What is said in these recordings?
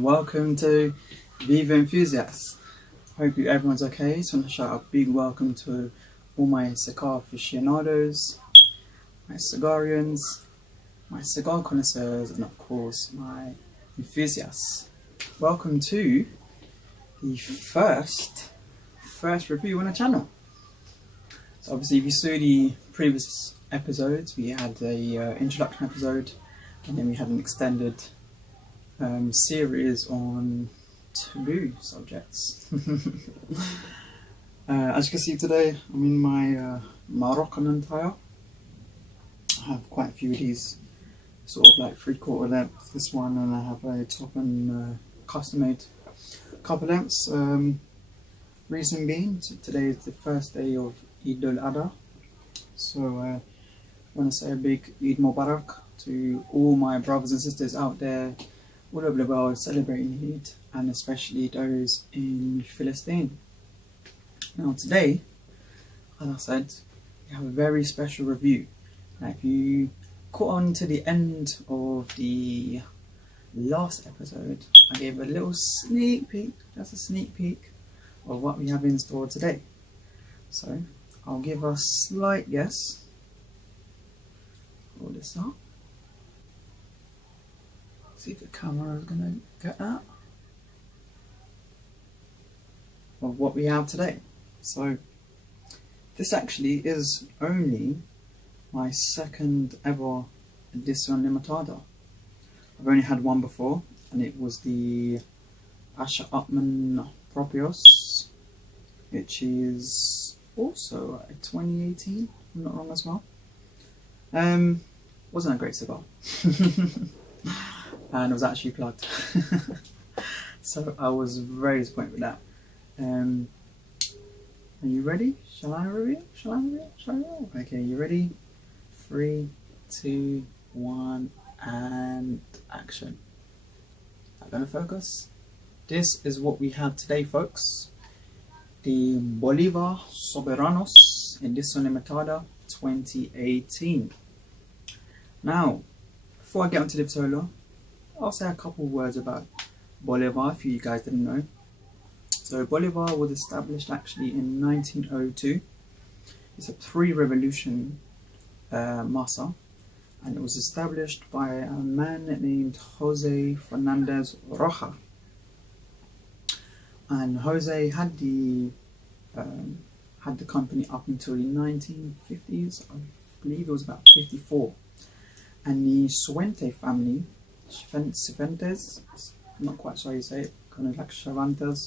and welcome to Viva Enthusiast. Hope everyone's okay. So I want to shout out a big welcome to all my cigar aficionados, my cigarians, my cigar connoisseurs, and of course my enthusiasts. Welcome to the first review on the channel. So obviously if you saw the previous episodes, we had a introduction episode, and then we had an extended series on taboo subjects. As you can see today, I'm in my Moroccan attire. I have quite a few of these, sort of like 3/4 length, this one, and I have a top and custom made couple lengths. Reason being, today is the first day of Eid al-Adha, so I want to say a big Eid Mubarak to all my brothers and sisters out there all over the world celebrating Eid, and especially those in Palestine. Now today, as I said, we have a very special review. Now if you caught on to the end of the last episode, I gave a little sneak peek, just a sneak peek of what we have in store today. So I'll give a slight guess. Hold this up. See if the camera is going to get that. Of what we have today. So this actually is only my second ever Edición Limitada. I've only had one before, and it was the Asher Upman Propios, which is also a 2018, if I'm not wrong as well. Wasn't a great cigar. And it was actually plugged. So I was very disappointed with that. Are you ready? Shall I review? Shall I review? Shall I review? Okay, you ready? 3, 2, 1, and action. Am I gonna focus? This is what we have today, folks. The Viva Soberanos Edición Limitada 2018. Now, before I get onto the vitola, I'll say a couple of words about Bolivar if you guys didn't know. So Bolivar was established actually in 1902. It's a pre-revolution masa, and it was established by a man named Jose Fernandez Roja. And Jose had the company up until the 1950s. I believe it was about 54. And the Suente family, Cifuentes, I'm not quite sure how you say it, kind of like Cervantes,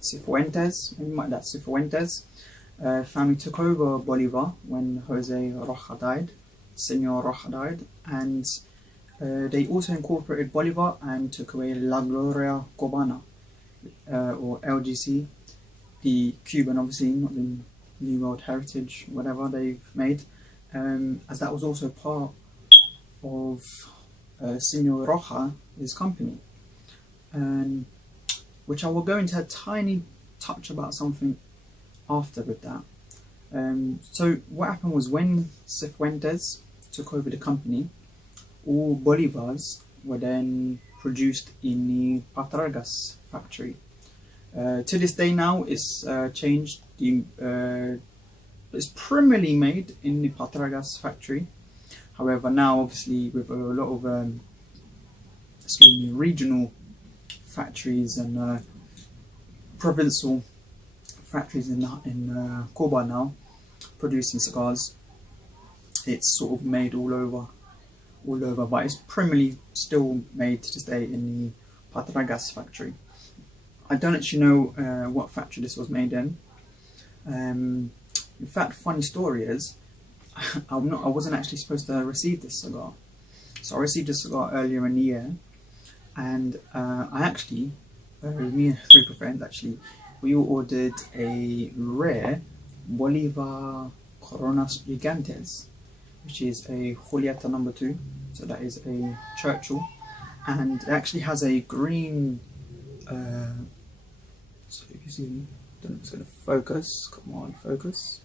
Cifuentes, maybe like that, Cifuentes. Family took over Bolivar when Jose Roja died, Senor Roja died, and they also incorporated Bolivar and took away La Gloria Cubana, or LGC, the Cuban, obviously, not the New World Heritage, whatever they've made, as that was also part of Senor Roja, his company, which I will go into a tiny touch about something after with that. So what happened was when Cifuentes took over the company, all Bolivars were then produced in the Patragas factory. To this day now it's changed. It's primarily made in the Patragas factory. However, now obviously with a lot of regional factories and provincial factories in Cuba now producing cigars, it's sort of made all over, but it's primarily still made to this day in the Patragas factory. I don't actually know what factory this was made in. In fact, funny story is, I wasn't actually supposed to receive this cigar. So I received this cigar earlier in the year, and I actually, me and 3 friends actually, we all ordered a rare Bolivar Coronas Gigantes, which is a Julieta number 2, so that is a Churchill, and it actually has a green, so if you see, I don't know if it's going to focus, come on, focus.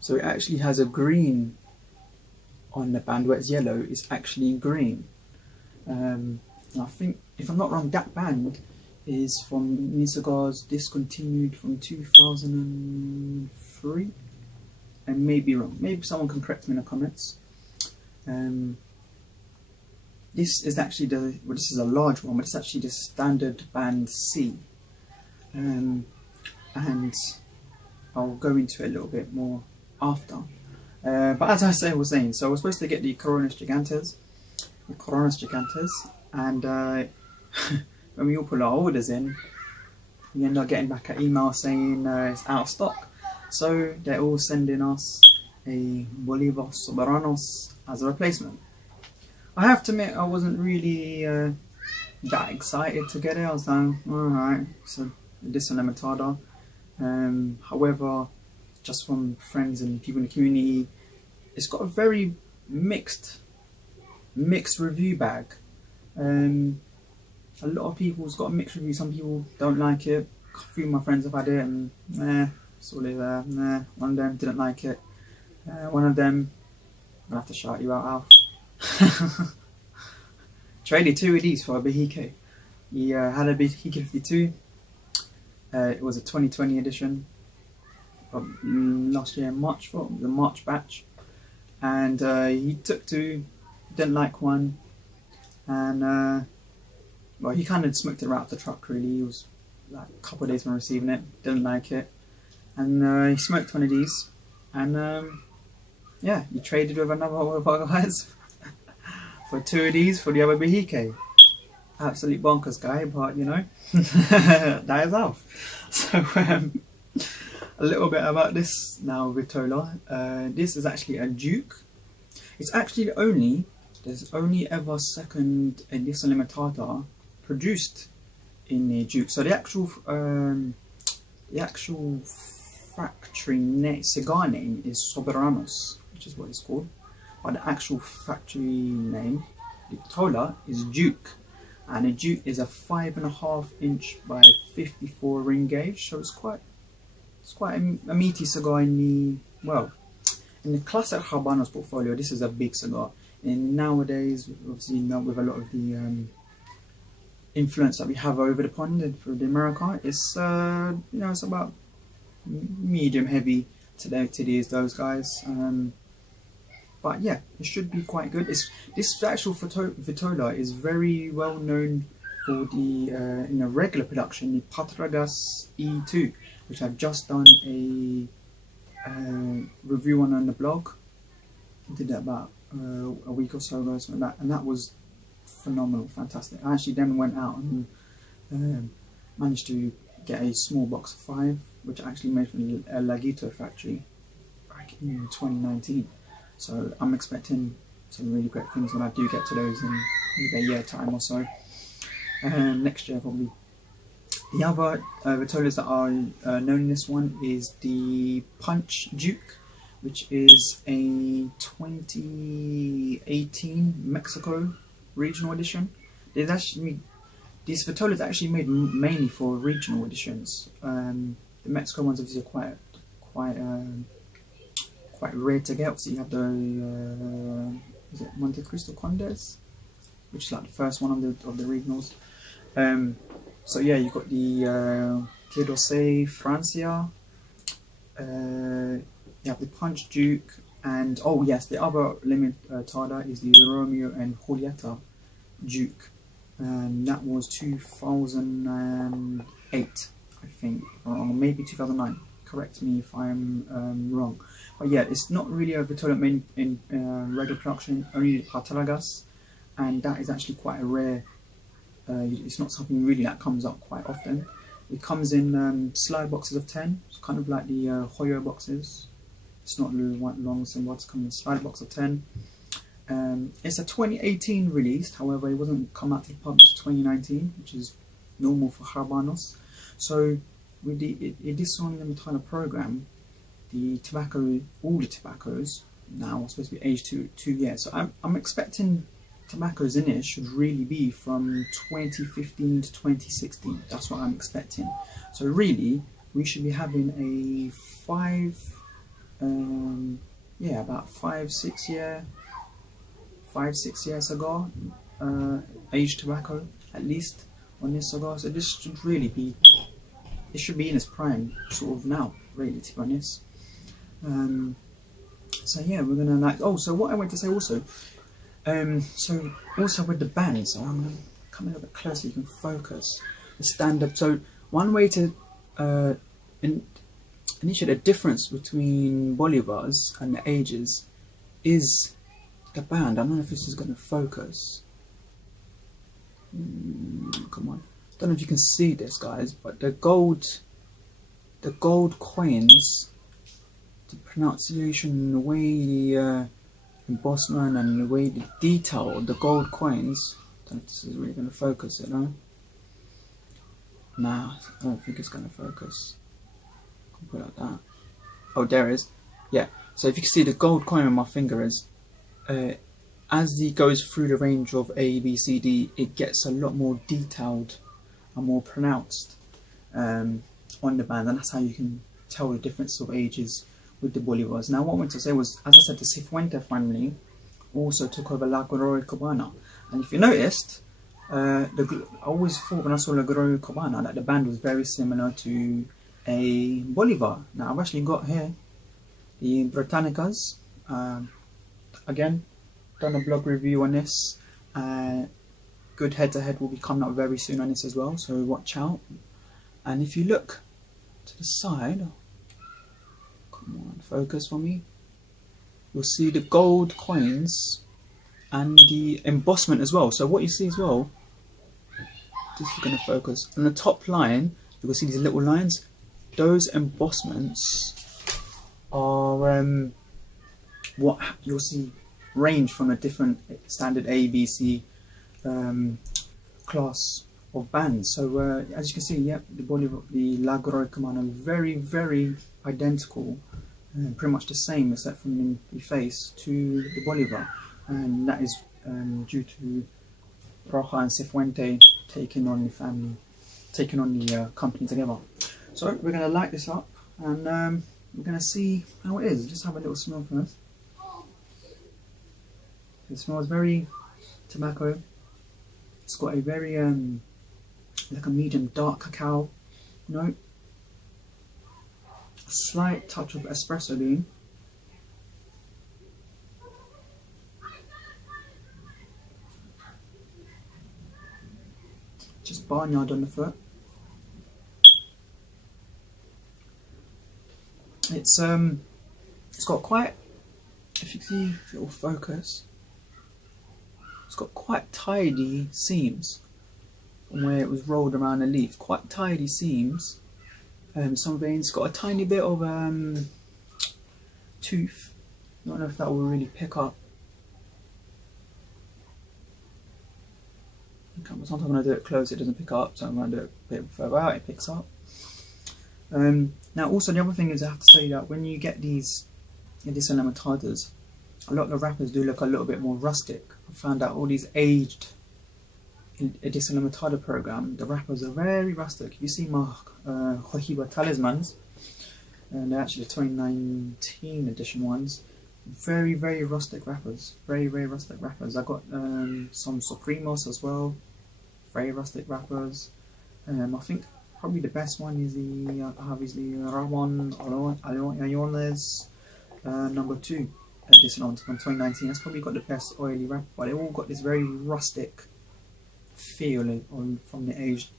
So it actually has a green on the band, where it's yellow, it's actually green. And I think, if I'm not wrong, that band is from Mini Cigars, discontinued from 2003. I may be wrong. Maybe someone can correct me in the comments. This is actually this is a large one, but it's actually the standard band C. And I'll go into it a little bit more after. But as I was saying, so we're supposed to get the Coronas Gigantes, and when we all put our orders in, we end up getting back an email saying it's out of stock. So they're all sending us a Bolivar Soberanos as a replacement. I have to admit, I wasn't really that excited to get it. I was like, alright, so Edición Limitada. However, just from friends and people in the community, it's got a very mixed review bag. A lot of people's got a mixed review. Some people don't like it. A few of my friends have had it and sort of one of them didn't like it. One of them, I'm gonna have to shout you out, Alf. Traded 2 of these for a Behike. He had a Behike 52. It was a 2020 edition last year in March, for the March batch, and he took 2, didn't like one, and well, he kind of smoked it right off the truck. Really, he was like a couple of days from receiving it, didn't like it, and he smoked one of these, and yeah, he traded with another one of our guys for 2 of these for the other Behike. Absolute bonkers guy, but you know, that is Alf. So a little bit about this now, vitola. This is actually a Duke. It's actually there's only ever second Edición Limitada produced in the Duke. So the actual factory cigar name is Soberanos, which is what it's called. But the actual factory name, the vitola, is Duke. And a Duke is a 5.5 inch by 54 ring gauge, so it's quite a meaty cigar in the classic Habanos portfolio. This is a big cigar. And nowadays, obviously, with a lot of the influence that we have over the pond and for the America, it's it's about medium heavy to those guys. But yeah, it should be quite good. This actual vitola is very well known for the in a regular production, the Patragas E2, which I've just done a review on the blog. I did that about a week or so ago, something like that, and that was phenomenal, fantastic. I actually then went out and managed to get a small box of 5, which I actually made from the Laguito factory back in 2019. So I'm expecting some really great things when I do get to those in maybe a year time or so. Next year probably. The other vitolas that are known in this one is the Punch Duke, which is a 2018 Mexico regional edition. These vitolas are actually made mainly for regional editions. The Mexico ones obviously are quite rare to get. Obviously you have the is it Monte Cristo Condes, which is like the first one of the regionals. So yeah, you've got the Quai d'Orsay Francia, you have the Punch Duke, and oh yes, the other limitada is the Romeo and Julieta Duke, and that was 2008, I think, or maybe 2009. Correct me if I'm wrong. But yeah, it's not really a vitola made in regular production, only the Patragas, and that is actually quite a rare. It's not something really that comes up quite often. It comes in slide boxes of 10. It's kind of like the Hoyo boxes. It's not really long, so what's coming in slide box of 10. It's a 2018 released, however it wasn't come out to the public until 2019, which is normal for Habanos. So with the Edición Limitada program, all the tobaccos now are supposed to be aged 2 years. So I'm expecting tobaccos in it should really be from 2015 to 2016. That's what I'm expecting. So really, we should be having a about 5-6 year cigar aged tobacco at least on this cigar. So this should really be, it should be in its prime sort of now, really, to be honest. So yeah, we're gonna like. Oh, so what I want to say also, so also with the band. So I'm gonna come a little bit closer. You can focus the stand up. So one way to initiate a difference between bolivars and the ages is the band. I don't know if this is gonna focus. Come on. I don't know if you can see this, guys, but the gold coins, the pronunciation, the way the embossment and the way the detail of the gold coins. I don't know if this is really going to focus it, no? Nah, I don't think it's going to focus. Put it like that. Oh, there it is. Yeah. So if you can see the gold coin on my finger is, as it goes through the range of A, B, C, D, it gets a lot more detailed and more pronounced on the band, and that's how you can tell the difference of ages with the bolivars. Now what I wanted to say was, as I said, the Cifuente family also took over La Gloria Cubana, and if you noticed, I always thought when I saw La Gloria Cubana that the band was very similar to a Bolivar. Now I've actually got here the Britannicas. Again, done a blog review on this. Good head-to-head will be coming up very soon on this as well, so watch out. And if you look to the side, come on, focus for me, you'll see the gold coins and the embossment as well. So what you see as well, this is going to focus on the top line, you will see these little lines. Those embossments are what you'll see range from a different standard A, B, C class of bands. So as you can see, yeah, the La Gloria Cubana are very, very identical, pretty much the same except from the face to the Bolivar, and that is due to Roja and Cifuente taking on the family, taking on the company together. So we're going to light this up and we're going to see how it is. Just have a little smell first. It smells very tobacco. It's got a very like a medium dark cacao note, a slight touch of espresso bean, just barnyard on the foot. It's got quite, if you see, if it will focus, it's got quite tidy seams from where it was rolled around the leaf. Quite tidy seams. Some veins, got a tiny bit of tooth. I don't know if that will really pick up. Sometimes when I do it close, it doesn't pick up. So I'm going to do it a bit further out, it picks up. Now, also the other thing is I have to say that when you get these Edición Limitadas, a lot of the wrappers do look a little bit more rustic. I found out all these aged Edición Limitada program, the wrappers are very rustic. If you see my Jojoba talismans, and they're actually the 2019 edition ones, very, very rustic wrappers. Very, very rustic wrappers. I got some Supremos as well, very rustic wrappers. I think probably the best one is the Ramon Ayones number 2 edition on 2019. That's probably got the best oily wrapper, but they all got this very rustic feel from the aged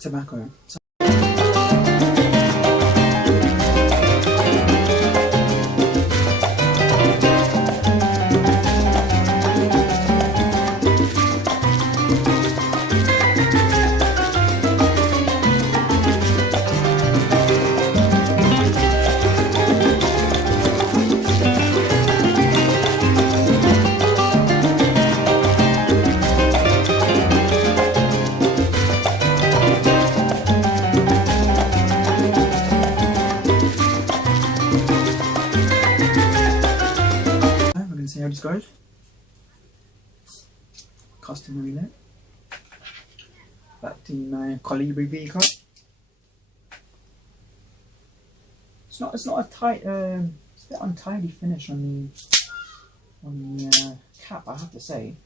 tobacco. So see how this goes. Customary lit. Back to my Colibri V cut. It's not a tight, it's a bit untidy finish on on the cap, I have to say.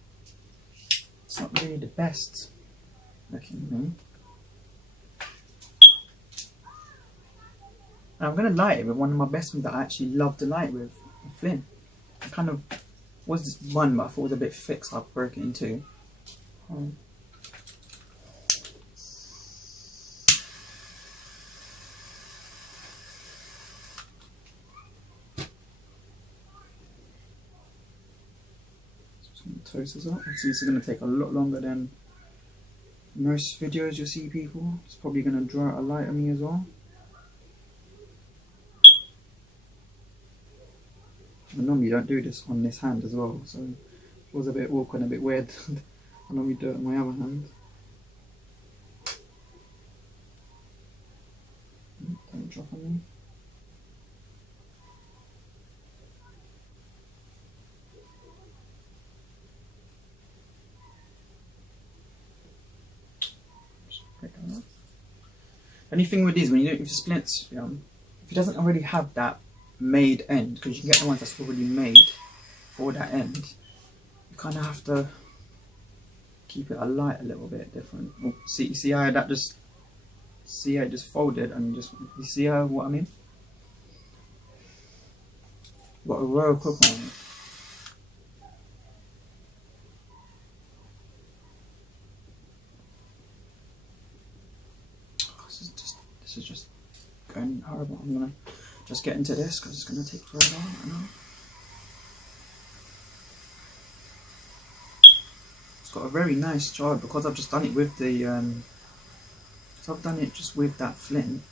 It's not really the best looking thing. And I'm going to light it with one of my best ones that I actually love to light with, a flint. I kind of was one, but I thought it was a bit thick, so I broke it in two. Toast this up. Obviously this is going to take a lot longer than most videos you'll see people. It's probably going to draw out a light on me as well. I normally don't do this on this hand as well, so it was a bit awkward and a bit weird. I normally do it on my other hand. Don't drop on me. Only thing with these, when you do it with splits, if it doesn't already have that made end, because you can get the ones that's already made for that end, you kind of have to keep it alight a little bit different. Well, see how that just, see how it just folded and just, you see how, what I mean? Got a royal cook on it. This is just going horrible. I'm gonna just get into this because it's gonna take forever. I know. It's got a very nice char because I've just done it with the. So I've done it just with that flint.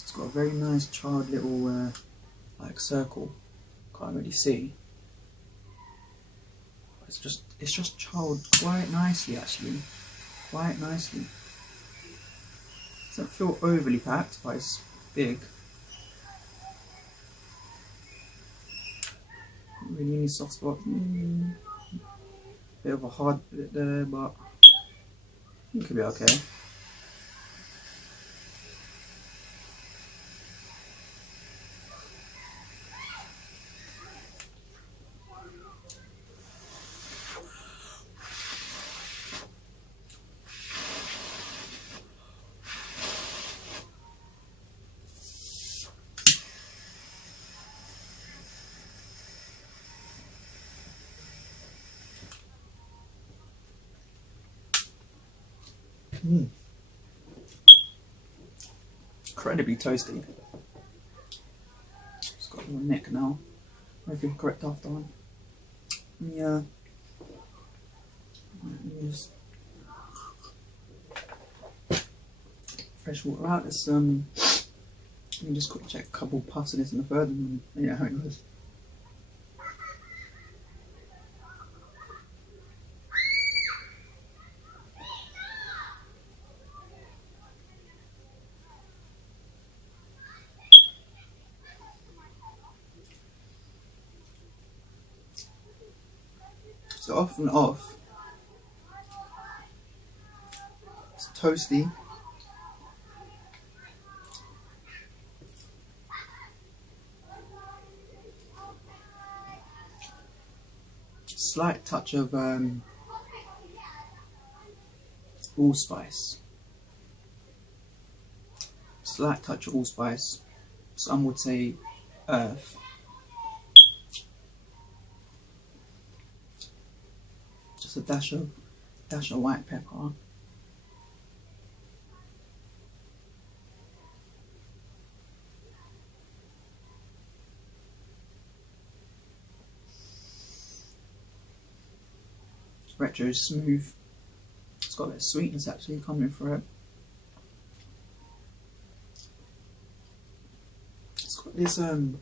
It's got a very nice charred little like circle. Can't really see. It's just charred quite nicely actually. Quite nicely. Doesn't feel overly packed, but it's big. Not really any soft spots. Bit of a hard bit there, but it could be okay. Incredibly toasty. It's got a little nick now. Maybe correct after one. Yeah. Use fresh water out. Let's let me just quick check a couple puffs of this in the third and yeah, how it goes. So off and off, it's toasty, slight touch of allspice, slight touch of allspice, some would say earth. Just a dash of white pepper. Retro smooth. It's got a bit of sweetness actually coming through it. It's got this no,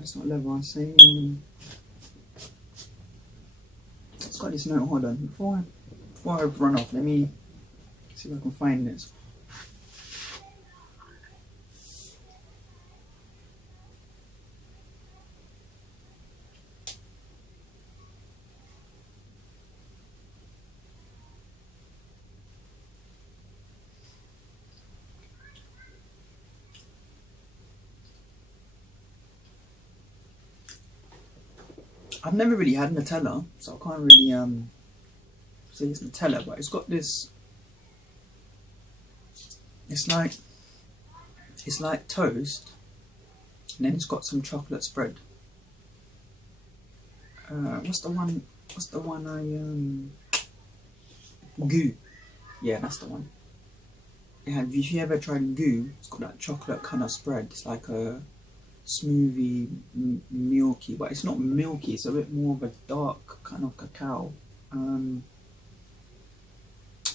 it's not leather, I say. It's got this note. Hold on, before I run off, let me see if I can find this. I've never really had Nutella, so I can't really say it's Nutella, but it's got this. It's like toast, and then it's got some chocolate spread. What's the one? Goo. Yeah, that's the one. Have you ever tried goo? It's got that chocolate kind of spread. It's like a smoothie, milky, but it's not milky. It's a bit more of a dark kind of cacao.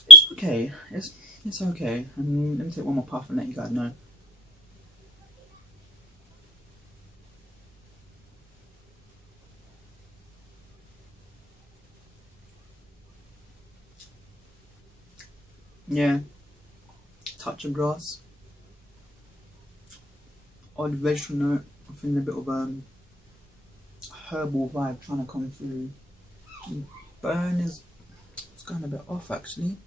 It's okay. It's okay. Let me take one more puff and let you guys know. Yeah, touch of grass, odd vegetable note. I'm feeling a bit of herbal vibe trying to come through. Burn is it's going a bit off actually.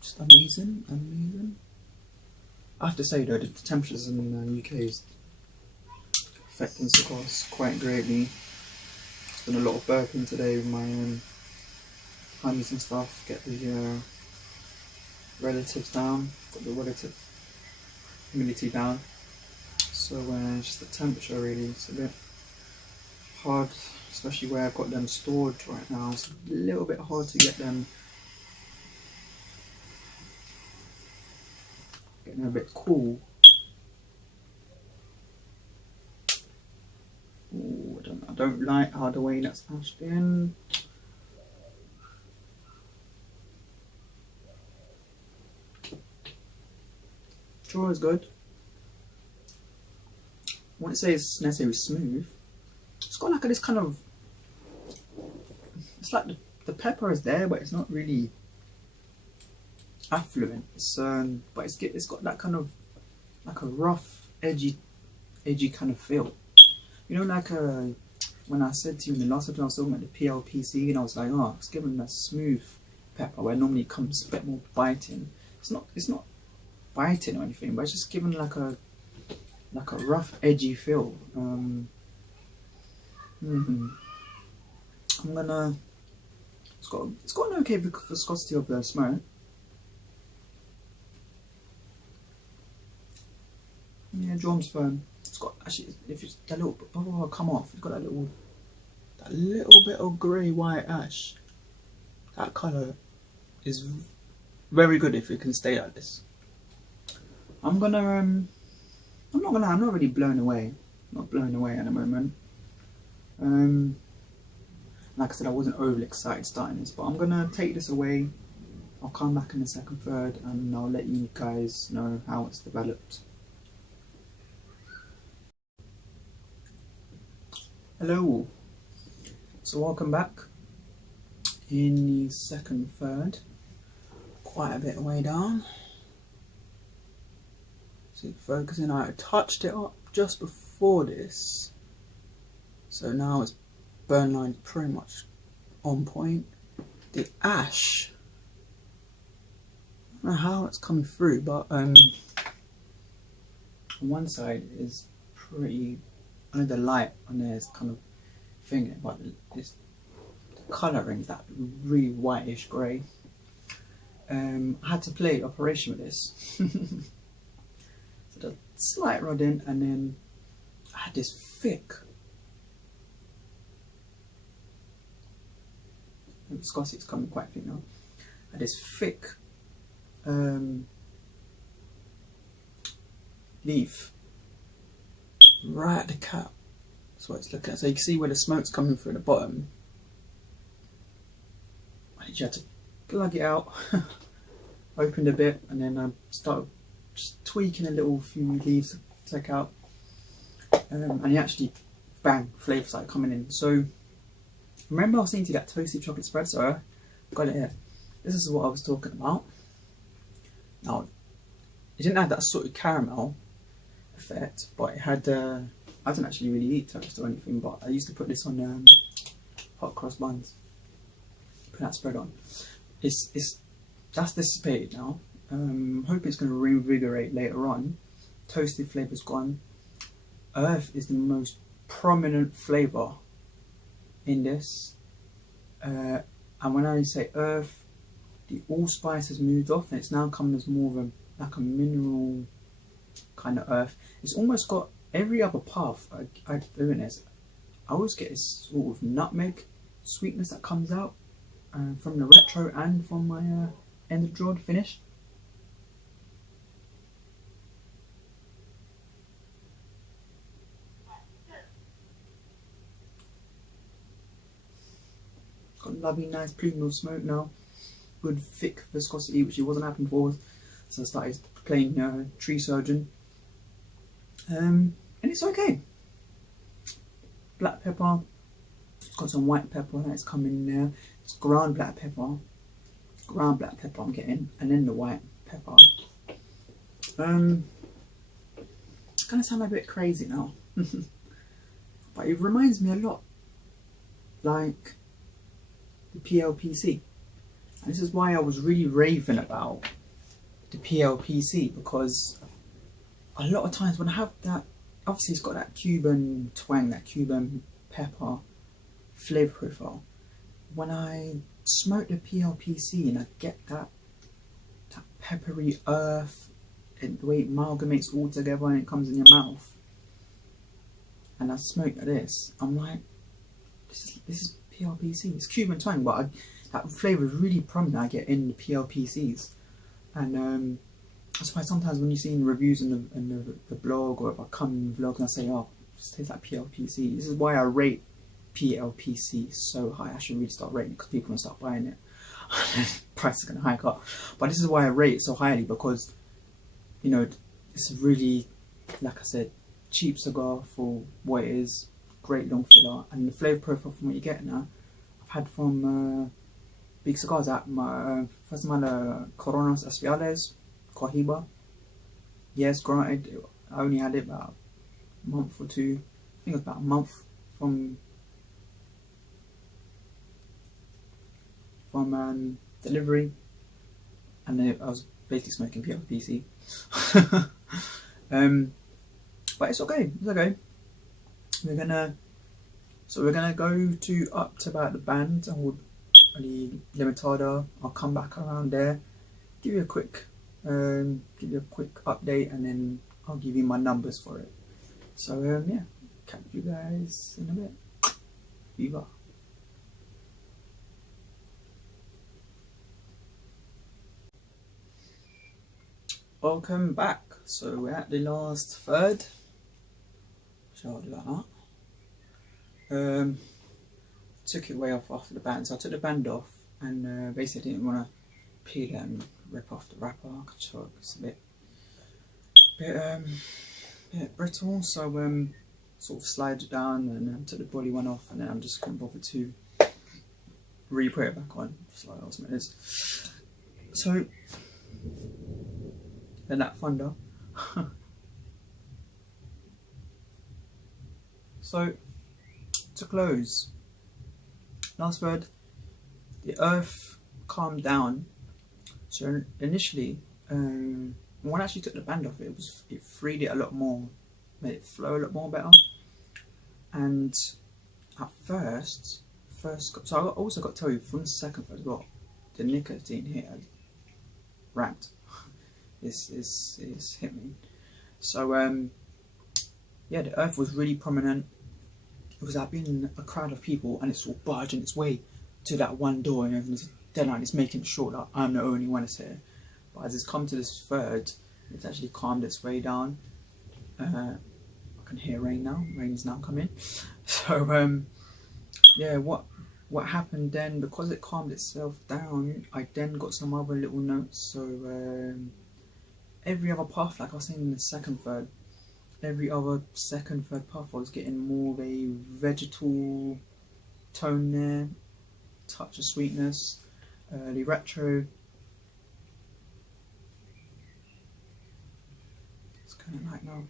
Just amazing, amazing. I have to say though, the temperatures in the UK is affecting cigars quite greatly. It's been a lot of burping today with my honeys and stuff. Get the relatives down, got the relative humidity down. So just the temperature really, it's a bit hard, especially where I've got them stored right now. It's a little bit hard to get them getting a bit cool. Ooh, I don't like how the way that's ashed in. Draw is good. I wouldn't say it's necessarily smooth. It's got like this kind of. It's like the pepper is there, but it's not really affluent. It's but it's got that kind of like a rough, edgy kind of feel. You know, like when I said to you in the last episode, I was talking about the PLPC, and I was like, oh, it's given a smooth pepper where normally it comes a bit more biting. It's not biting or anything, but it's just given like a rough, edgy feel. I'm gonna. It's got an okay viscosity of the smoke. Yeah, drum's firm. It's got actually, if it's that little bubble will come off, it's got that little bit of grey white ash. That colour is very good if it can stay like this. I'm not really blown away. Not blown away at the moment. Like I said, I wasn't overly excited starting this, but I'm gonna take this away. I'll come back in the second, third, and I'll let you guys know how it's developed. Hello. So welcome back. In the second, third, quite a bit of way down. So focusing, I touched it up just before this, so now it's burn line pretty much on point. The ash, I don't know how it's coming through, but on one side is pretty, I know the light on there is kind of thing, but this colouring is that really whitish grey. I had to play operation with this. So the slight rod in, and then I had this thick, the viscosity is coming quite thick now. I had this thick leaf right at the cap. That's what it's looking at. So you can see where the smoke's coming through the bottom. I just had to plug it out, opened a bit, and then I started just tweaking a little few leaves to take out, and you actually, bang, flavour started coming in. So remember I was saying to you that toasty chocolate spread, so I got it here. This is what I was talking about. Now, it didn't have that sort of caramel effect, but it had, I didn't actually really eat toast or anything, but I used to put this on hot cross buns, put that spread on. That's dissipated now. I'm hoping it's going to reinvigorate later on. Toasted flavour's gone. Earth is the most prominent flavour in this. And when I say earth, the allspice has moved off and it's now come as more of a like a mineral kind of earth. It's almost got every other path I do in this. I always get this sort of nutmeg sweetness that comes out from the retro and from my end of drawer finish. Got a lovely nice premium smoke now. Good thick viscosity, which it wasn't happening before. So I started playing Tree Surgeon. And it's okay. Black pepper. Got some white pepper that's coming in there. It's ground black pepper. Ground black pepper I'm getting. And then the white pepper. It's gonna sound a bit crazy now. But it reminds me a lot like the PLPC. And this is why I was really raving about the PLPC, because a lot of times when I have that, obviously it's got that Cuban twang, that Cuban pepper flavour profile. When I smoke the PLPC and I get that peppery earth, and the way it amalgamates all together and it comes in your mouth, and I smoke this, I'm like, this is PLPC. It's Cuban twang, but that flavour is really prominent I get in the PLPCs. And that's why sometimes when you see in reviews in the blog, or if I come in the vlog and I say, oh, it tastes like PLPC, this is why I rate PLPC so high. I should really start rating it because people are going to start buying it. Price is going to hike up. But this is why I rate it so highly, because, you know, it's a really, like I said, cheap cigar for what it is. Great long filler, and the flavour profile from what you get now, I've had from big cigars at my first of all, Coronas Especiales, Cohiba. Yes, granted, I only had it about a month or two. I think it was about a month from delivery, and I was basically smoking PLPC. But it's okay. It's okay. We're gonna go to up to about the band or the limitada. I'll come back around there, give you a quick update, and then I'll give you my numbers for it. So yeah, catch you guys in a bit. Viva. Welcome back. So we're at the last third. Shall I do like that? Took it way off after the band, so I took the band off, and basically didn't want to peel it and rip off the wrapper. It's a bit brittle, so sort of slide it down and took the body one off, and then I'm just couldn't bother to re-put it back on. Just like last minute. So then that thunder. So to close, last word, the earth calmed down. So initially, when I actually took the band off, it freed it a lot more, made it flow a lot more better. And at first, so I also got to tell you from the second first, got the nicotine here ramped. It's hit me. So yeah, the earth was really prominent. It was like being in a crowd of people, and it's all barging its way to that one door, and everyone's deadline. It's making sure that I'm the only one that's here. But as it's come to this third, it's actually calmed its way down. I can hear rain now. Rain's now coming. So yeah, what happened then? Because it calmed itself down, I then got some other little notes. So every other path, like I was saying in the second third, every other second, third puff, I was getting more of a vegetal tone there, touch of sweetness. The retro, it's kind of like now.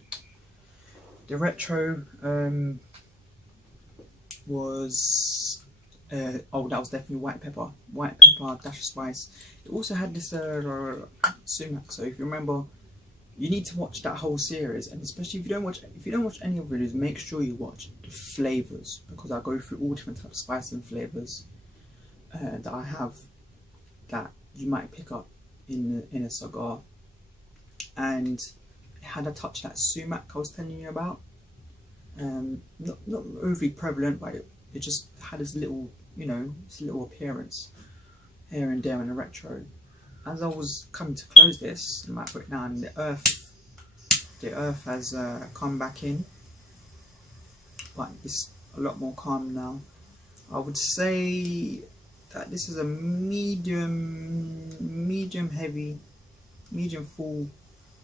The retro was, oh, that was definitely white pepper, dash of spice. It also had this sumac. So if you remember, you need to watch that whole series, and especially if you don't watch any of the videos, make sure you watch the flavors, because I go through all different types of spices and flavors that I have that you might pick up in a cigar. And it had a touch of that sumac I was telling you about. Not overly prevalent, but it just had this little, you know, this little appearance here and there in the retro. As I was coming to close this, I might put it down, the earth has come back in, but it's a lot more calm now. I would say that this is a medium heavy, medium full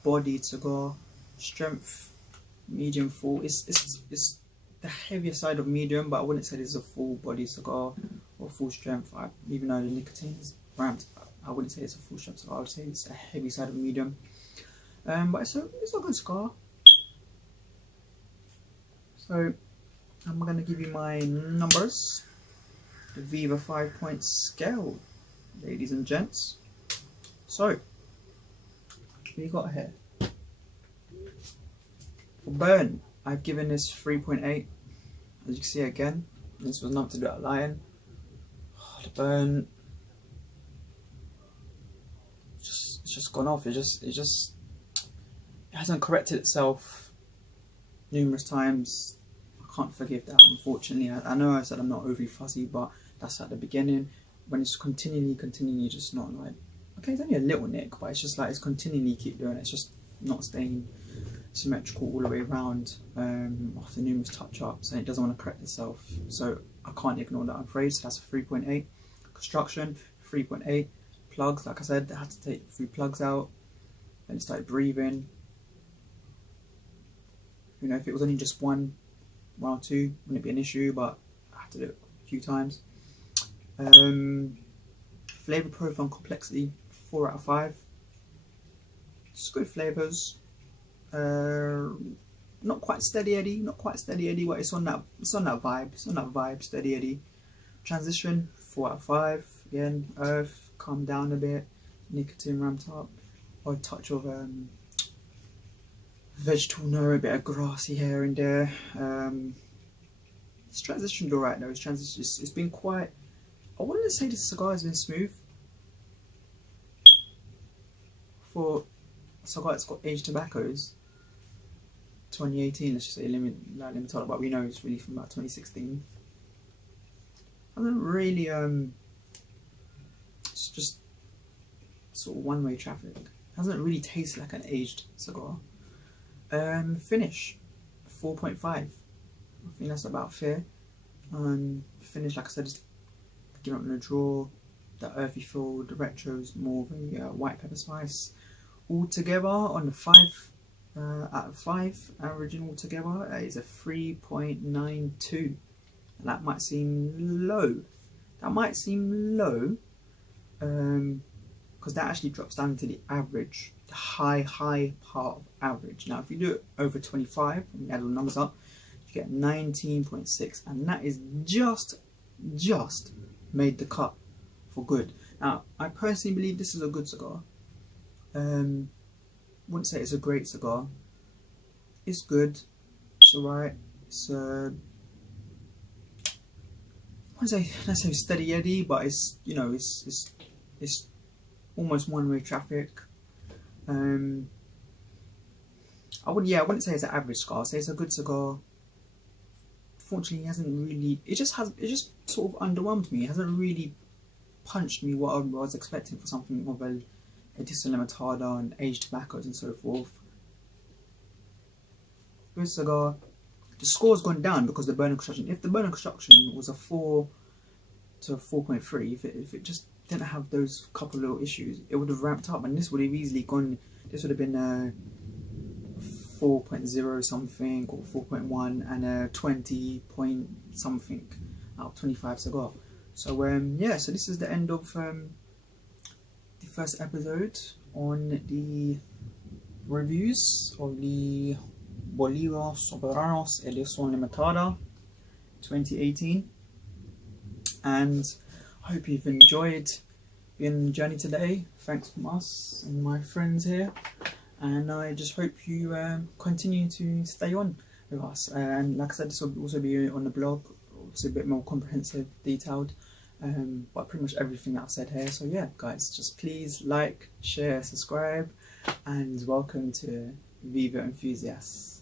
bodied cigar. Strength medium full. It's the heavier side of medium, but I wouldn't say this is a full body cigar or full strength. Even though the nicotine is ramped, I wouldn't say it's a full strength cigar. I would say it's a heavy side of medium. But it's a good cigar. So I'm gonna give you my numbers. The Viva 5-point scale, ladies and gents. So what we got here? For burn, I've given this 3.8. As you can see again, this was not to do at Lion. Oh, the burn, it's just gone off. It hasn't corrected itself numerous times. I can't forgive that, unfortunately. I know I said I'm not overly fussy, but that's at the beginning. When it's continually just not like, okay, it's only a little nick, but it's just like it's continually keep doing it. It's just not staying symmetrical all the way around after numerous touch-ups, and it doesn't want to correct itself. So I can't ignore that, I'm afraid. So that's a 3.8. Construction, 3.8. Plugs, like I said, I had to take 3 plugs out. Then it started breathing. You know, if it was only just one or two, wouldn't be an issue, but I had to do it a few times. Flavor profile and complexity, 4 out of 5. Just good flavors. Not quite steady Eddie, but it's on that vibe, steady Eddie. Transition, 4 out of 5. Again, earth, calm down a bit, nicotine ramped up, or a touch of vegetable note, a bit of grassy here and there. It's transitioned alright though. It's been quite, I wouldn't say this cigar has been smooth for a cigar that's got aged tobaccos. 2018, let's just say limited, but we know it's really from about 2016. Hasn't really it's just sort of one-way traffic. Hasn't really tasted like an aged cigar. Finish, 4.5. I think that's about fair. Finish, like I said, is giving up in the draw. The earthy feel, the retro's more of a white pepper spice. Altogether on the 5 out of 5, averaging altogether is a 3.92. And that might seem low. Because that actually drops down to the average, the high part of average. Now if you do it over 25, and you add all the numbers up, you get 19.6, and that is just made the cut for good. Now I personally believe this is a good cigar. Wouldn't say it's a great cigar. It's good. It's alright. It's let's say steady Eddie, but it's, you know, it's almost one-way traffic. I wouldn't say it's an average cigar. I'd say it's a good cigar. Fortunately, it hasn't really. It just sort of underwhelmed me. It hasn't really punched me what I was expecting for something of a Edición Limitada and aged tobaccos and so forth. Good cigar. The score's gone down because the burning construction. If the burning construction was a 4 to a 4.3, if it just didn't have those couple little issues, it would have ramped up, and this would have easily gone. This would have been a 4.0 something or 4.1 and a 20 point something out of 25 cigar. So yeah, so this is the end of the first episode on the reviews of the Bolívar Soberanos Edición Limitada 2018, and I hope you've enjoyed being on the journey today. Thanks from us and my friends here, and I just hope you continue to stay on with us. And like I said, this will also be on the blog, also a bit more comprehensive, detailed, but pretty much everything that I've said here. So yeah, guys, just please like, share, subscribe, and welcome to Viva Enthusiasts.